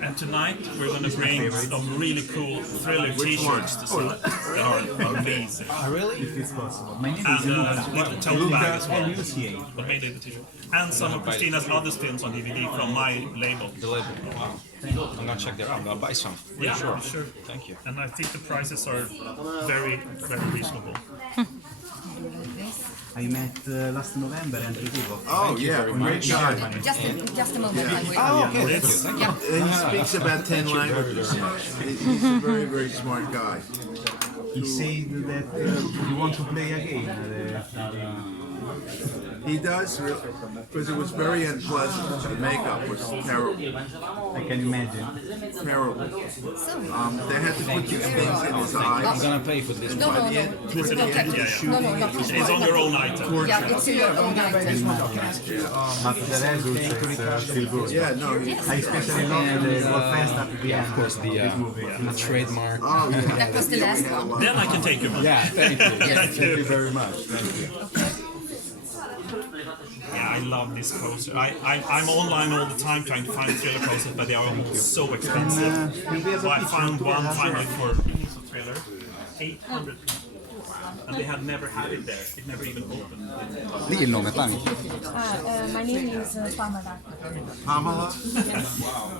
And tonight we're going to bring some really cool thriller t-shirts to sell. They are amazing. Really? If it's possible. My name And little tote bag as well. Lucia. But mainly the t-shirt. And some of Christina's other films on DVD from my label. The label. Wow. I'm gonna check that out. I'm gonna buy some. Yeah, sure. Thank you. And I think the prices are very, very reasonable. I met last November and people. Oh, yeah, great guy. Just a moment, I'm waiting. Oh, okay. He speaks about 10 languages. He's a very, very smart guy. He said that you want to play again. He does, because it was very unpleasant. The makeup was terrible. I can imagine. Terrible. They had to put these things in his I'm eyes. gonna pay for this. No, no, no. It's No, It's on your own item. yeah, it's your own item. But the results is still good. Yeah, no, I especially love the fest at the end. Of course, the trademark. oh, yeah. That was the last one. Then I can take your money. Yeah, thank you. Thank Thank you you. very much. Thank you. Yeah, I love this poster. I'm online all the time trying to find thriller posters, but they are all so expensive. So I found one finally for thriller, 800. And they had never had it there. It never even opened. Lì il nome, Pani. My name is Pamela. Pamela?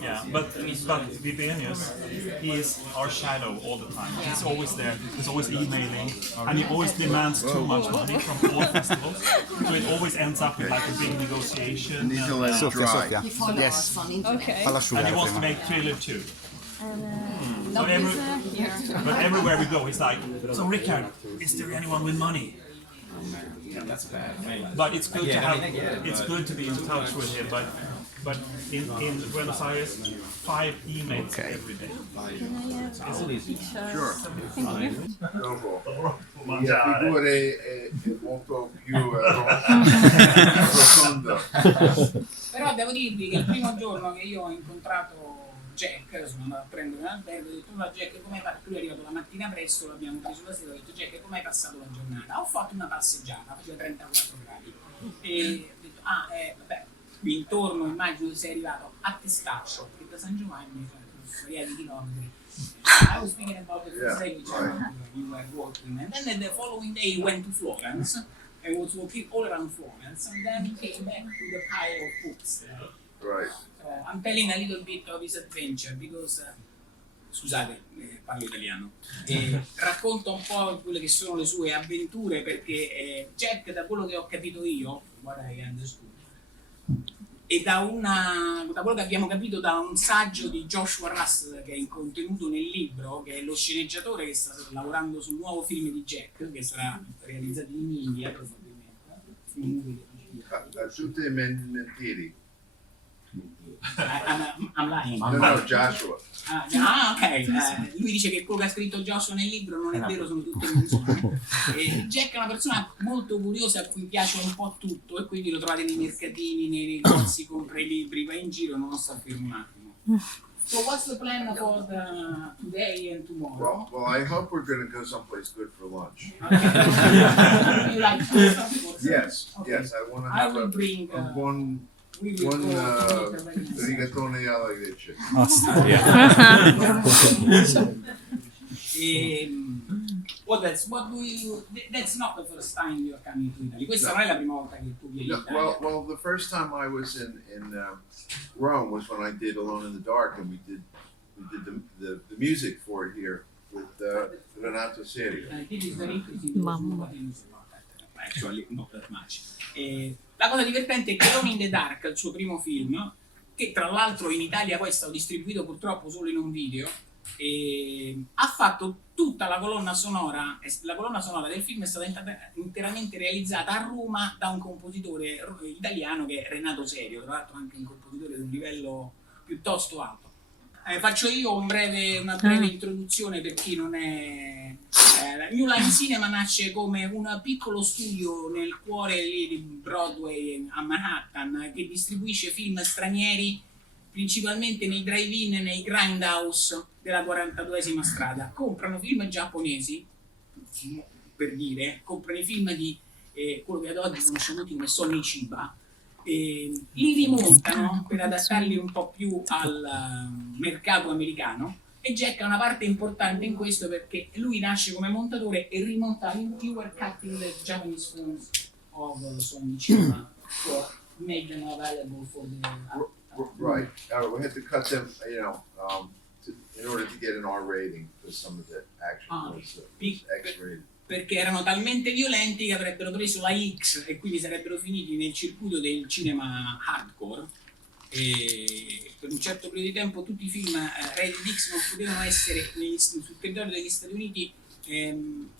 Yeah, but Vivenius, he is our shadow all the time. He's always there. He's always emailing, and he always demands too much money from all festivals. So it always ends up with like a big negotiation. Need to let it Sofia, dry. Sofia. You follow us on internet. Okay. Falla And he asciugare wants to prima. make thriller too. Love But, is here. but everywhere we go, he's like, so Richard, is there anyone with money? But it's good to have. It's good to be in touch with him. But in Buenos Aires, 5 emails every day. Sure. Thank you. La figura è molto più profonda. Però devo dirvi che il primo giorno che io ho incontrato Jack, sono andato a prendere un albergo, ho detto: ma Jack, come lui è arrivato la mattina presto, l'abbiamo preso la sera, ho detto: Jack, come hai passato la giornata? Ho fatto una passeggiata, faceva 34 gradi e ho detto: vabbè, qui intorno immagino che sei arrivato a Testaccio, perché da San Giovanni cioè di chilometri. I was thinking about the first day you were walking, and then the following day you went to Florence and was walking all around Florence, and then came back to the pile of books. Right. So I'm telling a little bit of his adventure because, scusate, parlo italiano, racconta un po' quelle che sono le sue avventure perché Jack, da quello che ho capito io, what I understood, e da quello che abbiamo capito da un saggio di Joshua Russ che è contenuto nel libro, che è lo sceneggiatore che sta lavorando sul nuovo film di Jack, che sarà realizzato in India probabilmente. Tutte mentiri. I'm lying. No, Joshua. Ok. Lui dice che quello che ha scritto Joshua nel libro non è vero, sono tutte menzogne. Jack è una persona molto curiosa a cui piace un po' tutto e quindi lo trovate nei mercatini, nei negozi, compra i libri, va in giro, non lo sto fermo un attimo. So what's the plan for today and tomorrow? Well, I hope we're going to go someplace good for lunch. Okay. You like pasta, of course? Yes, Okay. yes, I want to I have will bring. a one We will go to rigatone alla grecia. That's not the first time you're coming to Italy. Questa non è la prima volta che tu vieni in No, Italia. well, the first time I was in Rome was when I did Alone in the Dark, and we did the music for it here with Renato Serio. This is very interesting. Actually, not that much. La cosa divertente è che Alone in the Dark, il suo primo film, che tra l'altro in Italia poi è stato distribuito purtroppo solo in un video, ha fatto tutta la colonna sonora del film è stata interamente realizzata a Roma da un compositore italiano che è Renato Serio, tra l'altro anche un compositore di un livello piuttosto alto. Faccio io una breve introduzione per chi non è. New Line Cinema nasce come un piccolo studio nel cuore lì di Broadway a Manhattan che distribuisce film stranieri principalmente nei drive-in e nei grindhouse della 42esima strada. Comprano film giapponesi, per dire, comprano i film di quello che ad oggi conosciamo tutti come Sonny Chiba, li rimontano per adattarli un po' più al mercato americano, e Jack ha una parte importante in questo perché lui nasce come montatore e rimonta. You were cutting the Japanese films of Sonny Chiba to make them available for the Right. We had to cut them, in order to get an R rating, because some of the action was X-rated. perché erano talmente violenti che avrebbero preso la X e quindi sarebbero finiti nel circuito del cinema hardcore, e per un certo periodo di tempo tutti i film rated X non potevano essere sul territorio degli Stati Uniti,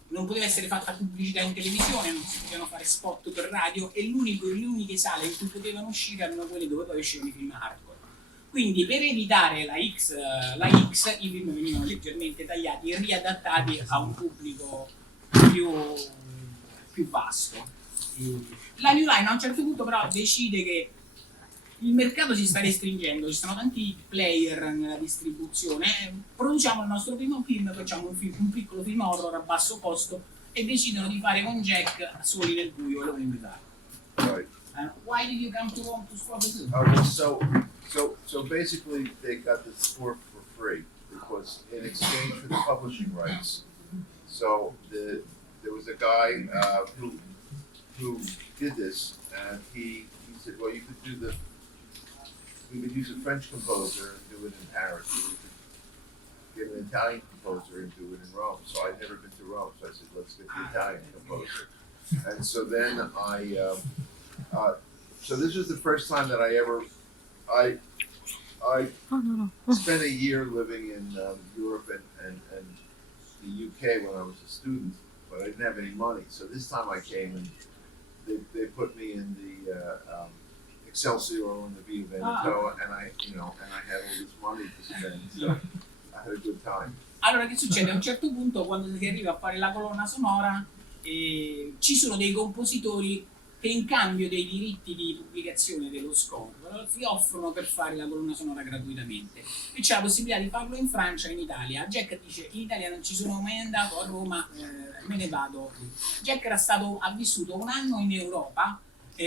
non poteva essere fatta pubblicità in televisione, non si potevano fare spot per radio, e le uniche sale in cui potevano uscire erano quelle dove poi uscivano i film hardcore. Quindi per evitare la X, i film venivano leggermente tagliati e riadattati a un pubblico più vasto. La New Line a un certo punto però decide che il mercato si sta restringendo, ci sono tanti player nella distribuzione, produciamo il nostro primo film, facciamo un piccolo film horror a basso costo, e decidono di fare con Jack Soli nel buio, e lo invitare. Right. Why did you come to Rome to score the film? So basically, they got the score for free because in exchange for the publishing rights. So there was a guy who did this, and he said, well, we could use a French composer and do it in Paris. Or we could get an Italian composer and do it in Rome. So I'd never been to Rome, so I said, let's get the Italian composer. And so then so this was the first time that I spent a year living in Europe and the UK when I was a student, but I didn't have any money. So this time I came, and they put me in the Excelsior and the Via Veneto, and I had all this money to spend, so I had a good time. Allora, che succede? A un certo punto, quando si arriva a fare la colonna sonora, ci sono dei compositori che in cambio dei diritti di pubblicazione dello score si offrono per fare la colonna sonora gratuitamente, e c'è la possibilità di farlo in Francia e in Italia. Jack dice: in Italia non ci sono mai andato, a Roma me ne vado. Jack ha vissuto un anno in Europa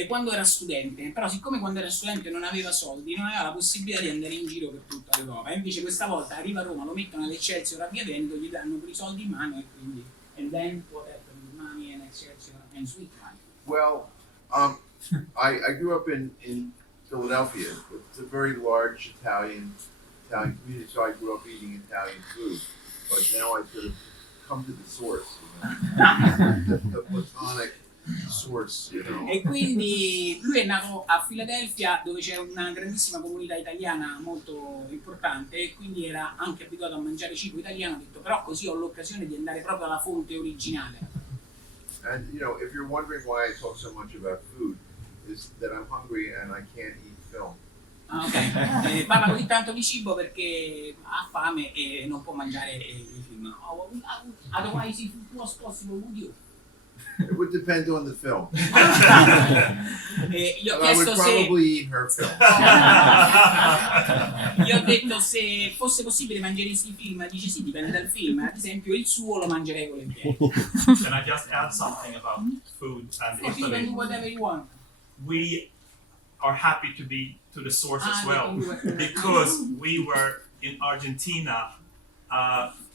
quando era studente, però siccome quando era studente non aveva soldi, non aveva la possibilità di andare in giro per tutta l'Europa, e invece questa volta arriva a Roma, lo mettono all'Excelsior a Via Veneto, gli danno quei soldi in mano, e quindi and then what happened with money and Excelsior and sweet money? Well, I grew up in Philadelphia. It's a very large Italian community, so I grew up eating Italian food. But now I sort of come to the source, the platonic source, E quindi lui è nato a Filadelfia, dove c'è una grandissima comunità italiana molto importante, e quindi era anche abituato a mangiare cibo italiano. Ha detto: però così ho l'occasione di andare proprio alla fonte originale. And if you're wondering why I talk so much about food, is that I'm hungry and I can't eat film. Ok, parla così tanto di cibo perché ha fame e non può mangiare i film. Otherwise, if it was possible, would you? It would depend on the film. Gli ho But I would chiesto probably eat her film. Gli ho detto se fosse possibile mangiare i film. Dice sì, dipende dal film. Ad esempio il suo lo mangerei volentieri. Can I just add something about food and Or you can do Italy? whatever you want. We are happy to be to the source as well, you were- because we were in Argentina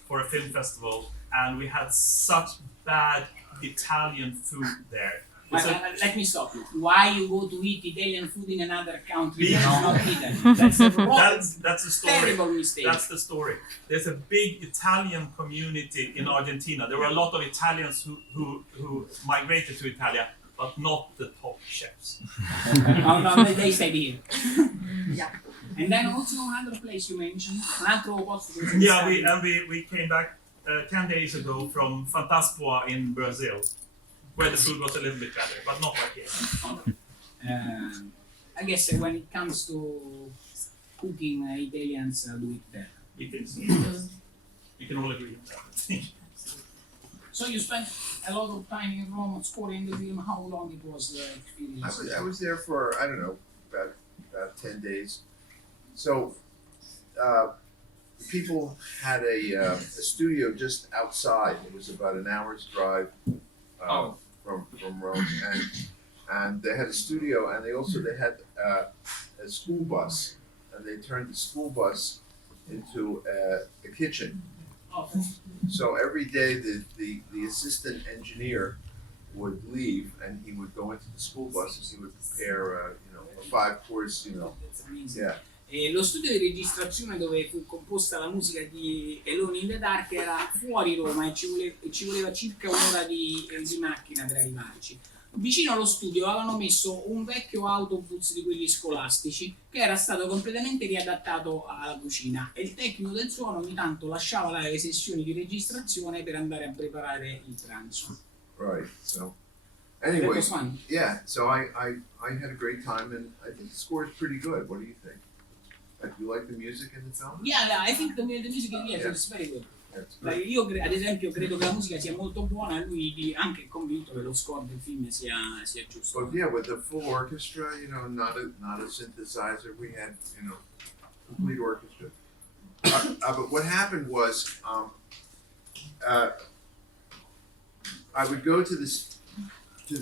for a film festival, and we had such bad Italian food there. But, So- let me stop you. Why you go to eat Italian food in another country Because- that's not Italy? That's a wrong, that's the story. terrible mistake. That's the story. There's a big Italian community in Argentina. There were a lot of Italians who migrated to Italia, but not the top chefs. No, they stay here. Yeah. And then also another place you mentioned, un altro posto dove siete Yeah, stati. we came back 10 days ago from FantaFestival in Brazil, where the food was a little bit better, but not like here. I guess when it comes to cooking, Italians do it better. It is. We can all agree on that. So you spent a lot of time in Rome scoring the film. How long it was the experience? I was there for, I don't know, about 10 days. So people had a studio just outside. It was about an hour's drive from Rome, and they had a studio, and they had a school bus, and they turned the school bus into a kitchen. So every day the assistant engineer would leave, and he would go into the school bus and he would prepare a 5-course, yeah. E lo studio di registrazione dove fu composta la musica di Alone in the Dark era fuori Roma e ci voleva circa un'ora di macchina per arrivarci. Vicino allo studio avevano messo un vecchio autobus di quelli scolastici che era stato completamente riadattato alla cucina e il tecnico del suono ogni tanto lasciava là le sessioni di registrazione per andare a preparare il pranzo. Right. So anyway, yeah. So I had a great time, and I think the score is pretty good. What do you think? Do you like the music in the film? Yeah, I think the music is very good. Io ad esempio credo che la musica sia molto buona e lui anche è convinto che lo score del film sia giusto. But yeah, with the full orchestra, not a synthesizer, we had complete orchestra. But what happened was, I would go to the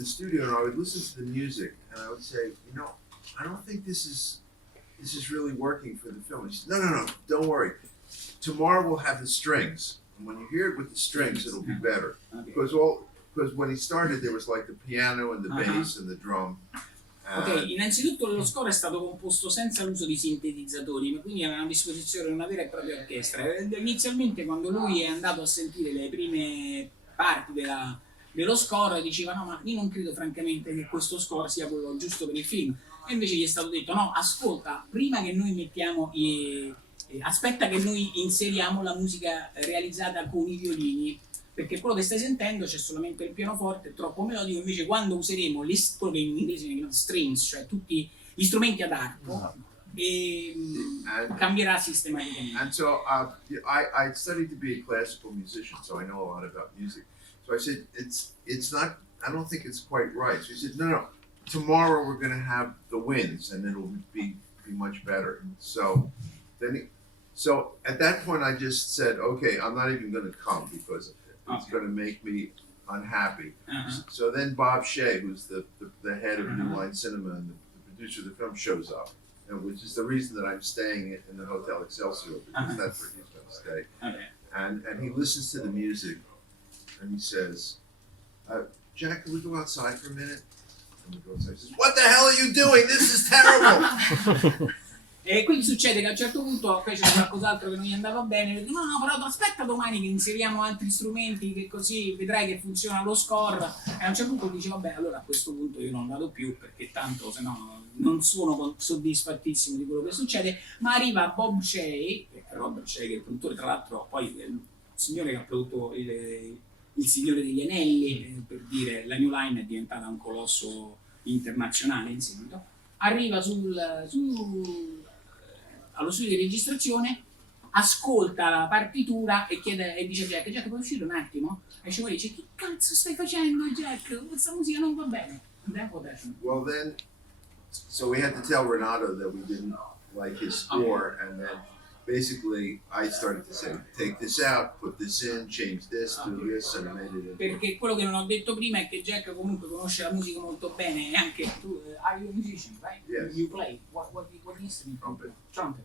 studio and I would listen to the music and I would say, I don't think this is really working for the film. He said, no, don't worry. Tomorrow we'll have the strings, and when you hear it with the strings, it'll be better. Because when he started, there was like the piano and the bass and the drum. Ok, innanzitutto lo score è stato composto senza l'uso di sintetizzatori, quindi aveva a disposizione una vera e propria orchestra. Inizialmente quando lui è andato a sentire le prime parti dello score diceva no, ma io non credo francamente che questo score sia quello giusto per il film. E invece gli è stato detto no, ascolta, prima che noi mettiamo aspetta che noi inseriamo la musica realizzata con i violini, perché quello che stai sentendo c'è solamente il pianoforte, è troppo melodico, invece quando useremo quello che in inglese si chiama strings, cioè tutti gli strumenti ad arco, cambierà sistematicamente. And so I studied to be a classical musician, so I know a lot about music. So I said, it's not, I don't think it's quite right. So he said, no, tomorrow we're going to have the winds and it'll be much better. So at that point I just said, okay, I'm not even going to come because of it. It's going to make me unhappy. So then Bob Shea, who's the head of New Line Cinema and the producer of the film, shows up, which is the reason that I'm staying in the Hotel Excelsior, because that's where he's going to stay. Okay. And he listens to the music and he says, Jack, can we go outside for a minute? And we go outside. He says, what the hell are you doing? This is terrible! E quindi succede che a un certo punto fece qualcos'altro che non gli andava bene, e no, però aspetta domani che inseriamo altri strumenti, che così vedrai che funziona lo score. E a un certo punto dice vabbè, allora a questo punto io non vado più perché tanto se no non sono soddisfattissimo di quello che succede. Ma arriva Bob Shea, Robert Shea, che è il produttore, tra l'altro poi è il signore che ha prodotto il Signore degli Anelli, per dire la New Line è diventata un colosso internazionale in seguito. Arriva allo studio di registrazione, ascolta la partitura e dice a Jack, puoi uscire un attimo? E ci dice, che cazzo stai facendo Jack? Questa musica non va bene. Well then, so we had to tell Renato that we didn't like his score, and then basically I started to say, take this out, put this in, change this, do this, and made it. Perché quello che non ho detto prima è che Jack comunque conosce la musica molto bene, e anche tu, are you a musician, right? Yes. You play, what instrument? Trumpet.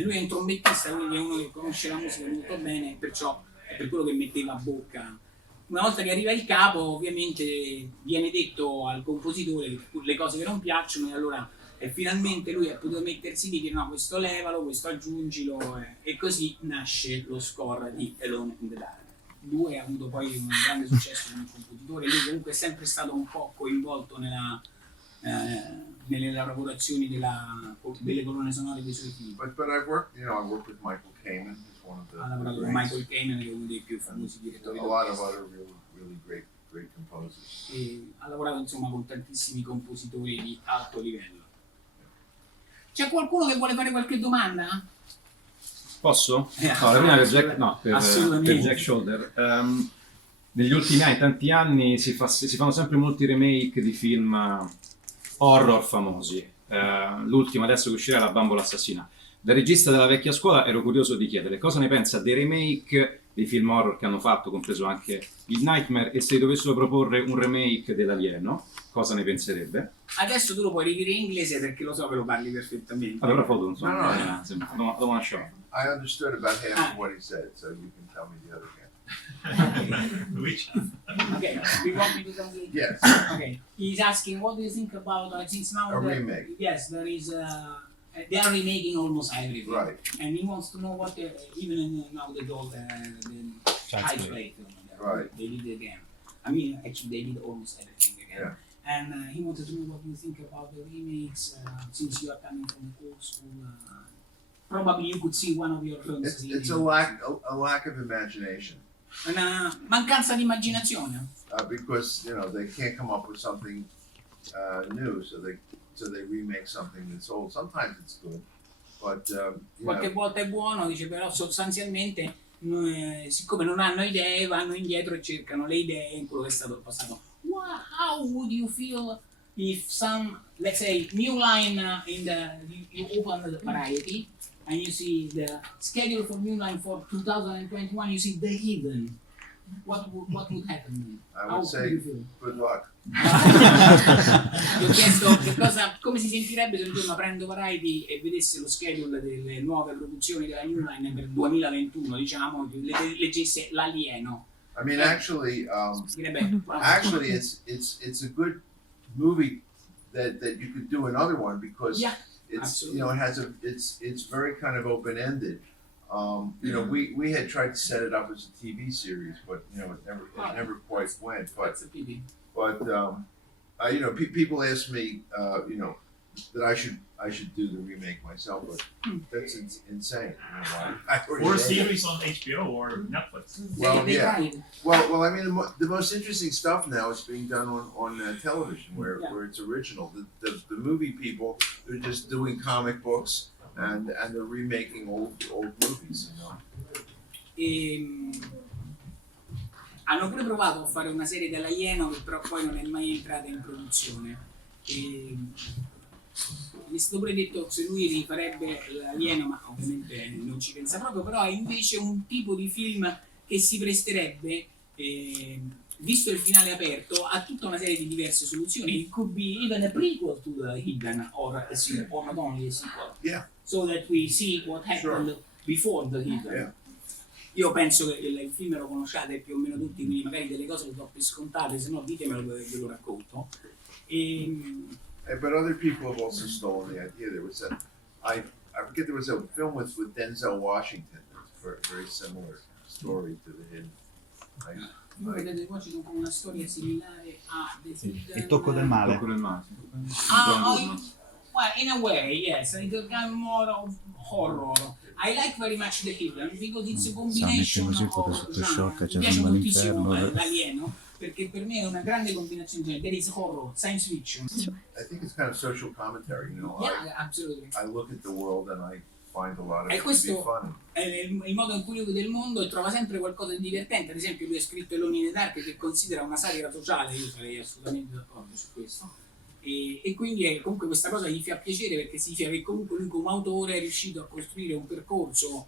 Lui è un trombettista, quindi è uno che conosce la musica molto bene, perciò è per quello che metteva a bocca. Una volta che arriva il capo, ovviamente viene detto al compositore le cose che non piacciono, e allora finalmente lui ha potuto mettersi lì e dire no, questo levalo, questo aggiungilo, e così nasce lo score di Alone in the Dark. Lui ha avuto poi un grande successo come compositore, lui comunque è sempre stato un po' coinvolto nelle lavorazioni delle colonne sonore dei suoi film. But I worked with Michael Kamen, who's one of the Ha lavorato con Michael Kamen, che è uno dei più famosi direttori. A lot of other really great composers. E ha lavorato insomma con tantissimi compositori di alto livello. C'è qualcuno che vuole fare qualche domanda? Posso? No, la prima per Jack Sholder. Negli ultimi anni, tanti anni, si fanno sempre molti remake di film horror famosi. L'ultimo adesso che uscirà è La bambola assassina. Da regista della vecchia scuola ero curioso di chiedere cosa ne pensa dei remake dei film horror che hanno fatto, compreso anche il Nightmare, e se dovessero proporre un remake dell'Alieno, cosa ne penserebbe? Adesso tu lo puoi ridire in inglese perché lo so che lo parli perfettamente. Allora foto, non so, No, no. don't wanna show. I understood about half of what he said, so you can tell me the other half. Which? Okay, you want me to translate? Yes, Okay, he's asking what do you think about since now a remake, yes, there is they are remaking almost everything, right. and he wants to know what even now the old the high plate, Right. they did it again. I mean, actually, they did almost everything again. Yeah. And he wanted to know what you think about the remakes, since you are coming from the old school. Probably you could see one of your films. It's a lack of imagination, Una mancanza di immaginazione. because they can't come up with something new, so they remake something that's old. Sometimes it's good, but Qualche volta è buono, dice, però sostanzialmente siccome non hanno idee vanno indietro e cercano le idee in quello che è stato il passato. How would you feel if some, let's say, new line you open the Variety and you see the schedule for new line for 2021, you see The Hidden. What would happen then? I How would say you feel? good luck. Gli ho chiesto come si sentirebbe se un giorno aprendo Variety e vedesse lo schedule delle nuove produzioni della New Line per 2021, diciamo, leggesse L'Alieno. I mean, actually, Direbbe, it's a good movie that you could do another one because yeah, it's absolutely. it has it's very kind of open ended. We had tried to set it up as a TV series, but it never quite went. That's a pity. But people ask me, that I should do the remake myself, but that's insane. I already Or a wrote it. series on HBO or Netflix. Well, They yeah. tried. Well, I mean, the most interesting stuff now is being done on television, where it's original. The movie people, they're just doing comic books and they're remaking old movies. Hanno pure provato a fare una serie dell'Alieno che però poi non è mai entrata in produzione. Mi è stato pure detto se lui rifarebbe l'Alieno, ma ovviamente non ci pensa proprio, però è invece un tipo di film che si presterebbe, visto il finale aperto, a tutta una serie di diverse soluzioni. It could be even a prequel to The Hidden or a sequel, or not only a sequel. Yeah. So that we see what happened before The Hidden. Yeah. Io penso che il film lo conosciate più o meno tutti, quindi magari delle cose le do per scontate, se no ditemelo e ve lo racconto. But other people have also stolen the idea. There was I forget, there was a film with Denzel Washington. It's a very similar story to The Hidden. Voi vedete qua ci sono una storia similare a The Hidden. Il tocco del male. Tocco del mare. Well, in a way, yes, it's a kind more of horror. I like very much The Hidden because it's a combination così, pure of sotto shock, genre. cioè Mi piace sembra moltissimo l'inferno. l'alieno perché per me è una grande combinazione. There is horror, science fiction. I think it's kind of social commentary. Yeah, absolutely. I look at the world and I find a lot of E it to be questo funny. è il modo in cui lui vede il mondo e trova sempre qualcosa di divertente. Ad esempio lui ha scritto Alone in the Dark, che considera una satira sociale, io sarei assolutamente d'accordo su questo. E quindi comunque questa cosa gli fa piacere perché significa che comunque lui come autore è riuscito a costruire un percorso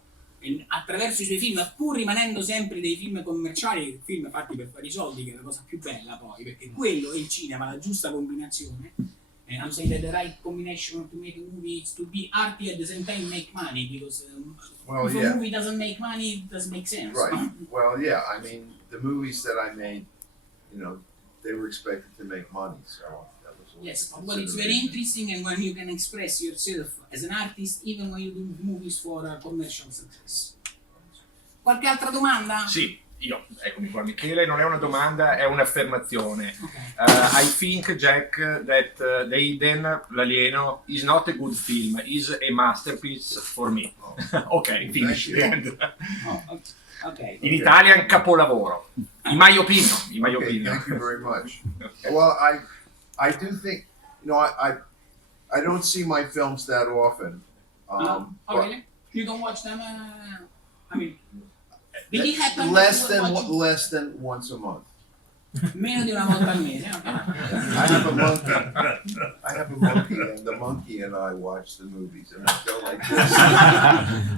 attraverso i suoi film, pur rimanendo sempre dei film commerciali, film fatti per fare i soldi, che è la cosa più bella poi, perché quello è il cinema, la giusta combinazione. I'm saying that the right combination to make a movie is to be arty at the same time make money, because if a movie doesn't make money, it doesn't make sense. Right. Well, yeah. I mean, the movies that I made, they were expected to make money. So that was always Yes, a but it's very consideration. interesting, and when you can express yourself as an artist, even when you do movies for commercial success. Qualche altra domanda? Sì, eccomi qua Michele, non è una domanda, è un'affermazione. Okay. I think, Jack, that The Hidden, l'alieno, is not a good film, is a masterpiece for me. Ok, finish. Thank you. Oh, okay. In Italia è un capolavoro. In my opinion. Okay, thank you very much. Well, I do think, I don't see my films that often. Oh, but really? You don't watch them? I mean, did it happen? less that you were than watching- less than once a month. Meno di una volta al mese. Ok. I have a monkey, and the monkey and I watch the movies, and I go like this.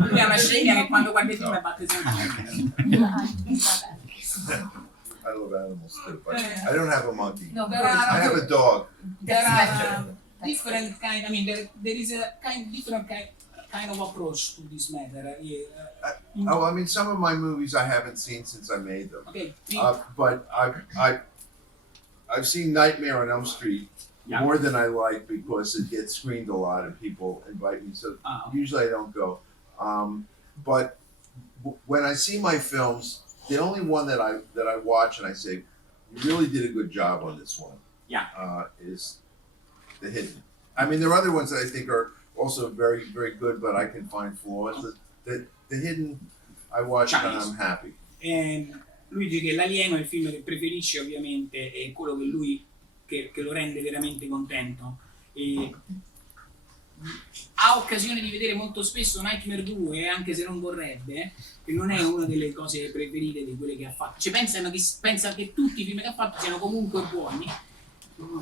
Lui ha una scimmia che quando guarda i film batte sempre. I love animals too, but I don't have a monkey. No, I have a dog. There are different kind. I mean, there is a different kind of approach to this matter. Oh, I mean, some of my movies I haven't seen since I made them. Okay. But I've seen Nightmare on Elm Street more than I like because it gets screened a lot and people invite me. So usually I don't go. But when I see my films, the only one that I watch and I say, you really did a good job on this one. Is The Hidden. I mean, there are other ones that I think are also very, very good, but I can find flaws. The Hidden, I watch and I'm happy. Lui dice che L'Alieno è il film che preferisce, ovviamente, è quello che lui che lo rende veramente contento. E ha occasione di vedere molto spesso Nightmare 2, anche se non vorrebbe, che non è una delle cose preferite di quelle che ha fatto. Cioè pensa che tutti i film che ha fatto siano comunque buoni,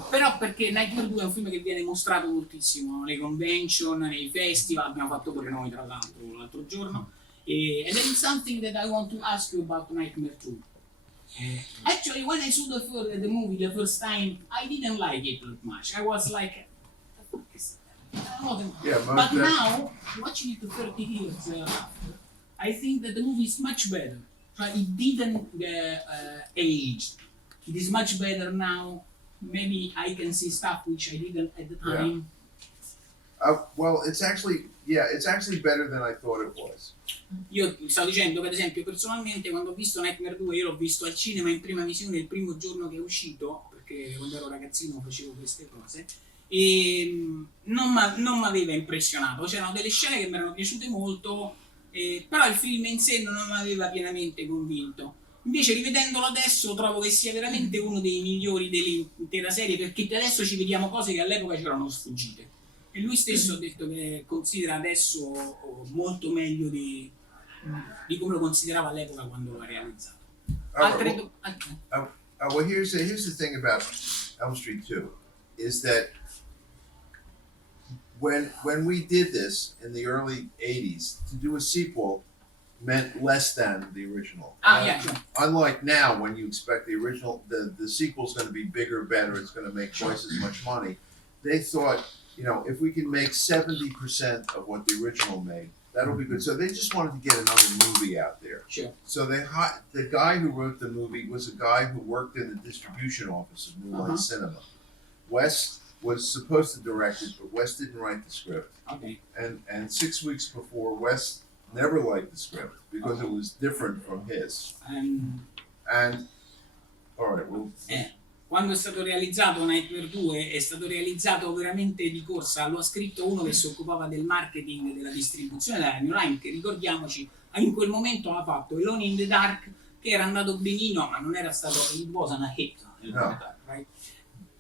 però perché Nightmare 2 è un film che viene mostrato moltissimo alle convention, nei festival, abbiamo fatto pure noi tra l'altro giorno. And there is something that I want to ask you about Nightmare 2. Actually, when I saw the movie the first time, I didn't like it that much. I was like, but now, watching it 30 years after, I think that the movie is much better. It didn't age. It is much better now. Maybe I can see stuff which I didn't at the time. Well, it's actually better than I thought it was. Io stavo dicendo, per esempio, personalmente quando ho visto Nightmare 2, io l'ho visto al cinema in prima visione il primo giorno che è uscito, perché quando ero ragazzino facevo queste cose, e non mi aveva impressionato. C'erano delle scene che mi erano piaciute molto, però il film in sé non mi aveva pienamente convinto. Invece rivedendolo adesso trovo che sia veramente uno dei migliori dell'intera serie, perché adesso ci vediamo cose che all'epoca c'erano sfuggite. E lui stesso ha detto che considera adesso molto meglio di come lo considerava all'epoca quando lo ha realizzato. Well, here's the thing about Elm Street 2, is that when we did this in the early 80s, to do a sequel meant less than the original. Sure. Unlike now, when you expect the original, the sequel's going to be bigger, better, it's going to make twice as much money. They thought, if we can make 70% of what the original made, that'll be good. So they just wanted to get another movie out there. Sure. So the guy who wrote the movie was a guy who worked in the distribution office of New Line Cinema. Wes was supposed to direct it, but Wes didn't write the script. Okay. And 6 weeks before, Wes never liked the script because it was different from his. And all right, well. Quando è stato realizzato Nightmare 2 è stato realizzato veramente di corsa, lo ha scritto uno che si occupava del marketing, della distribuzione della New Line, che ricordiamoci in quel momento ha fatto Alone in the Dark, che era andato benino ma non era stato, it wasn't a hit, right?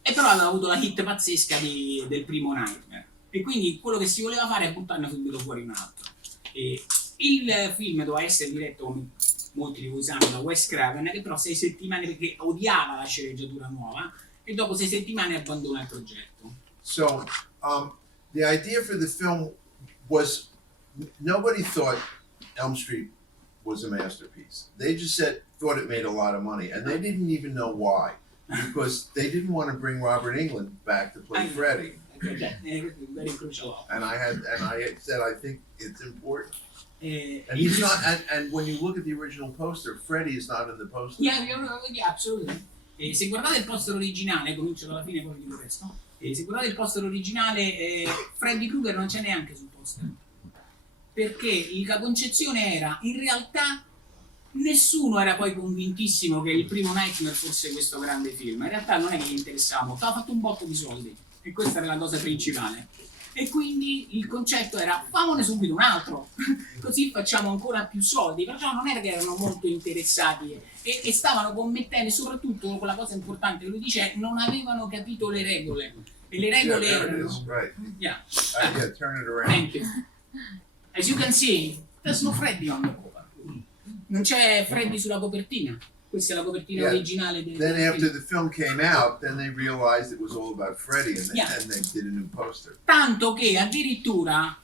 E però aveva avuto la hit pazzesca del primo Nightmare, e quindi quello che si voleva fare è buttarne subito fuori un altro. E il film doveva essere diretto, come molti di voi sanno, da Wes Craven, che però 6 settimane, perché odiava la sceneggiatura nuova, e dopo 6 settimane abbandona il progetto. So, the idea for the film was, nobody thought Elm Street was a masterpiece. They just thought it made a lot of money, and they didn't even know why, because they didn't want to bring Robert Englund back to play Freddy. Very crucial. And I said, I think it's important. And he's not. And when you look at the original poster, Freddy is not in the poster. Yeah, absolutely. Se guardate il poster originale, comincio dalla fine, poi vi dico il resto. Se guardate il poster originale, Freddy Krueger non c'è neanche sul poster, perché la concezione era, in realtà, nessuno era poi convintissimo che il primo Nightmare fosse questo grande film. In realtà non è che gli interessava molto, aveva fatto un botto di soldi, e questa era la cosa principale. E quindi il concetto era, famone subito un altro, così facciamo ancora più soldi. Perciò non era che erano molto interessati e stavano commettendo, e soprattutto quella cosa importante che lui dice, non avevano capito le regole. E le regole erano... Right. Yeah. Turn it around. Thank you. As you can see, there's no Freddy on the cover. Non c'è Freddy sulla copertina. Questa è la copertina Yeah. originale del Then after film. the film came out, then they realized it was all about Freddy, and Yeah. they did a new poster. Tanto che addirittura,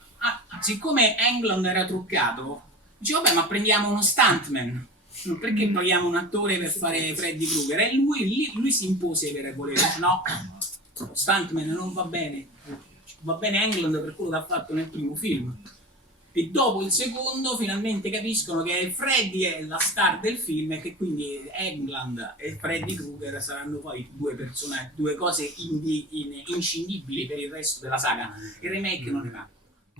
siccome Englund era truccato, dice vabbè ma prendiamo uno stuntman, perché prendiamo un attore per fare Freddy Krueger? E lui si impose per volevo, dice no, stuntman non va bene Englund per quello che ha fatto nel primo film. E dopo il secondo finalmente capiscono che Freddy è la star del film e che quindi Englund e Freddy Krueger saranno poi due cose inscindibili per il resto della saga. Il remake non ne va.